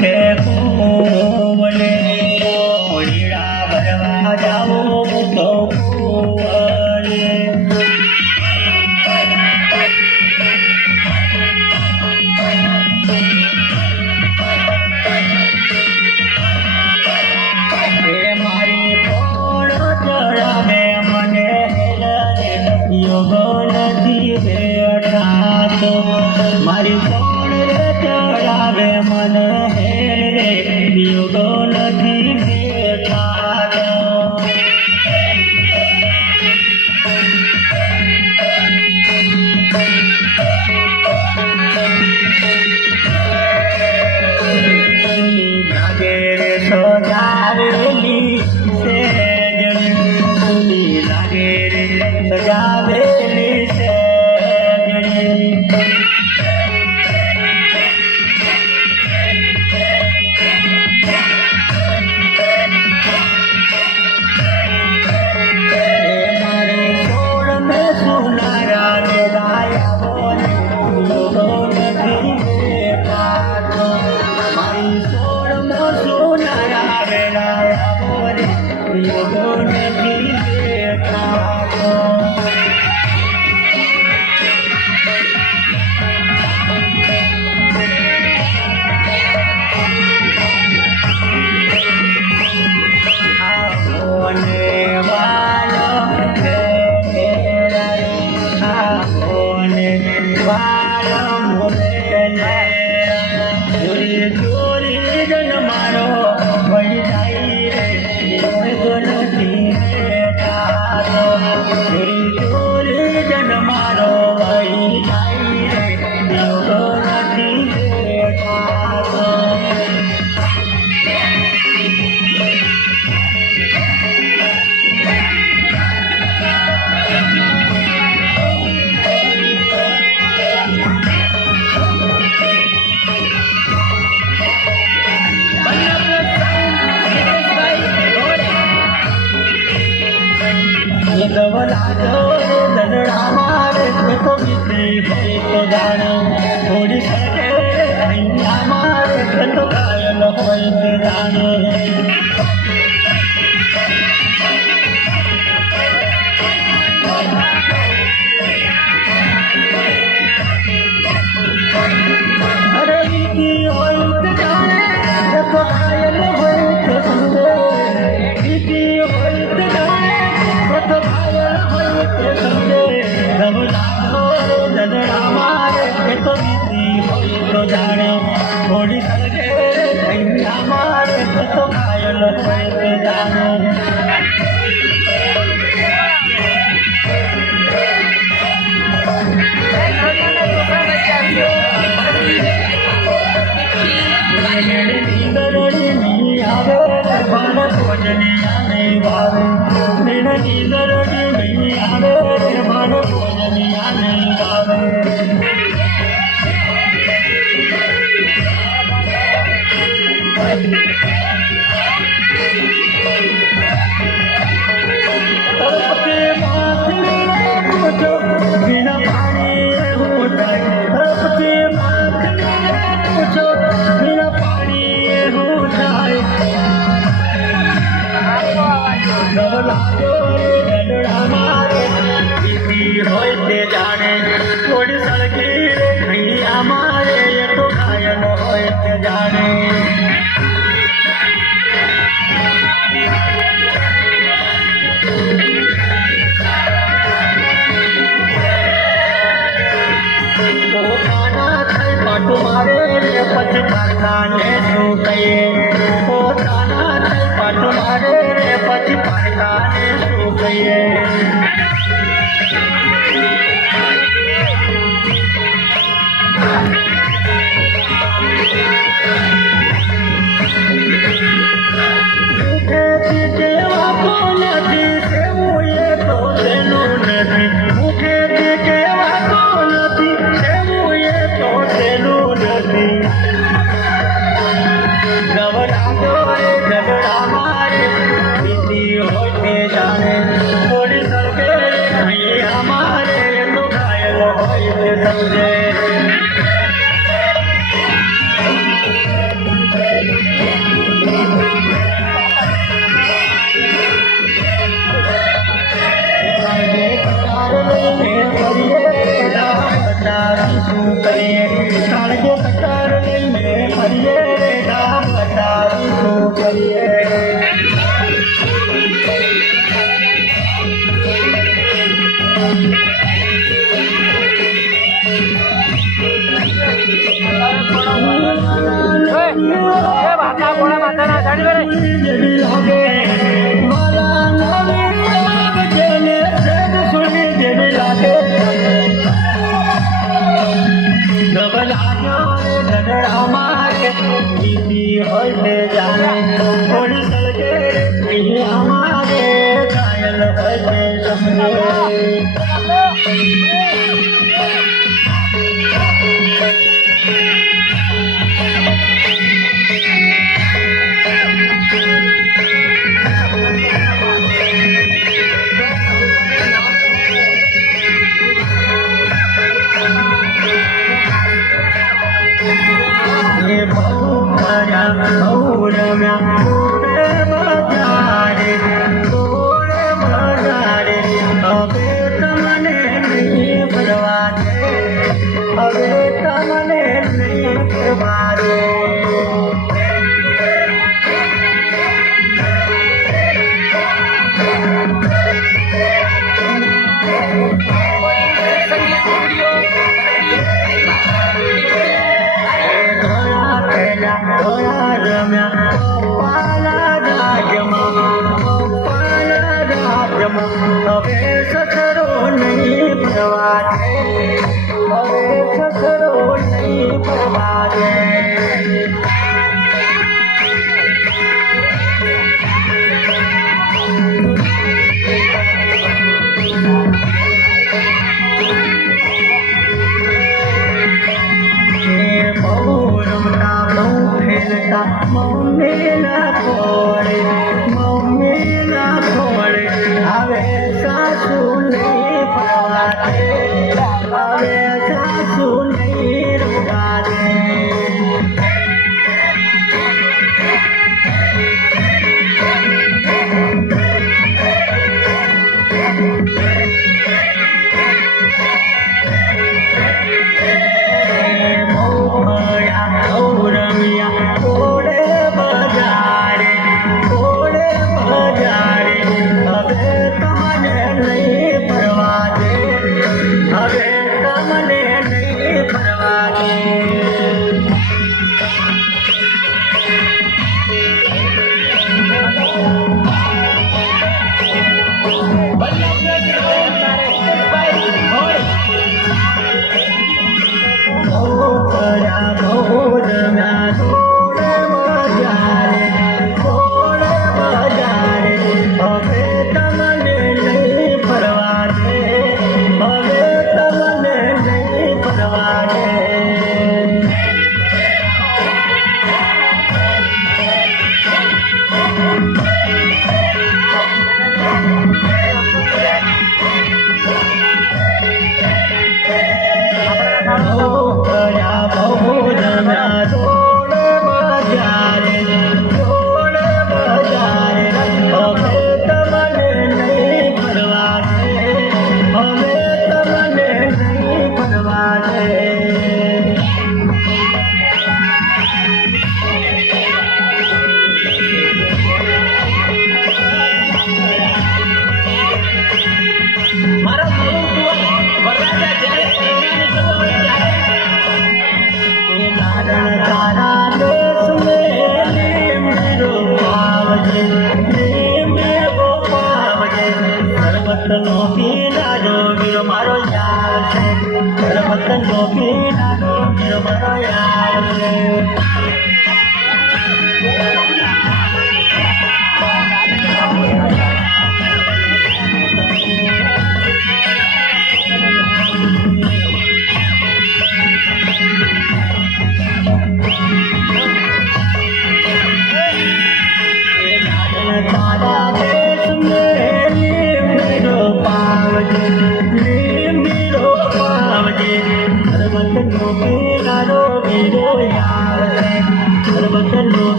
के कोवले ओळीला भरवा जाओ तो कोवले हे मारी कोण चढावे मने हेलरे योगो નથી બેઠાતો મારી કોણ રે ચડાવે મને હેરે યોગો નથી બેઠાતો લાગે રે સજાવેલી સેજણી લાગે રે સજાવેલી યોગો નથી બેઠાતો આઓને વાલો ઘેરાય આઓને વાલો મોલે ચોરી ચોરી જન મારો વળી જાય રે યોગો નથી બેઠાતો ચોરી ચોરી જન મારો વળી જાય રે યોગો નથી બેઠાતો ગવલાજો રે દલડા મારે તો બીતી હોય તો જાણે થોડી સકે અહીંયા મારે તો કાયલ હોય તે જાણે અરે બીતી હોય તો જાણે તો કાયલ હોય તો સમજે બીતી હોય તો જાણે तो घायल होए तो समझे गवलाजो रे दलड़ा मारे तो बीती होए तो जाने थोड़ी सके धैया मारे तो घायल होए तो जाने भोजनिया नहीं भावे मेरा नींदर नहीं आवे मन भोजनिया नहीं भावे तड़पते माथले पूछो बिना पानी होता तड़पते माथले पूछो बिना पानी होता गवलाजो रे दलड़ा मारे बीती होय ते जाने थोड़ी सड़की रे भैया मारे ये तो घायल होय ते जाने પોતાના થઈ પાટું મારે રે પછી પારકાને શું કહીએ પોતાના થઈ પાટું મારે રે પછી પારકાને શું કહીએ મુખેથી કહેવાતો નથી તેવું એ તો તેનું નથી મુખેથી કહેવાતો નથી તેવું એ તો તેનું નથી ગવલાજો રે દલડા મારે બીતી હોય તે જાણે થોડી સકે